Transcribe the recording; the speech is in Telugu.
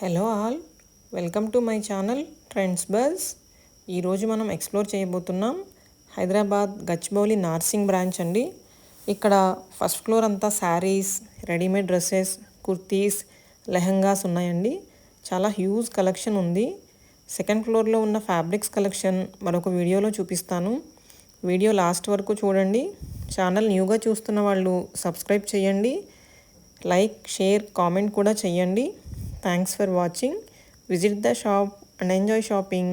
Hello all, welcome to my channel trends buzz. ఈరోజు మనం ఎక్స్ప్లోర్ చేయబోతున్నాం హైదరాబాద్ గచ్చిబౌలి నార్సింగ్ బ్రాంచ్ అండి. ఇక్కడ ఫస్ట్ ఫ్లోర్ అంతా శారీస్, రెడీమేడ్ డ్రెస్సెస్, కుర్తీస్, లెహంగాస్ ఉన్నాయండి. చాలా హ్యూజ్ కలెక్షన్ ఉంది. సెకండ్ ఫ్లోర్లో ఉన్న ఫ్యాబ్రిక్స్ కలెక్షన్ మరొక వీడియోలో చూపిస్తాను. వీడియో లాస్ట్ వరకు చూడండి. ఛానల్ న్యూగా చూస్తున్న వాళ్ళు సబ్స్క్రైబ్ చేయండి. లైక్, షేర్, కామెంట్ కూడా చేయండి. Thanks for watching. Visit the shop and enjoy shopping.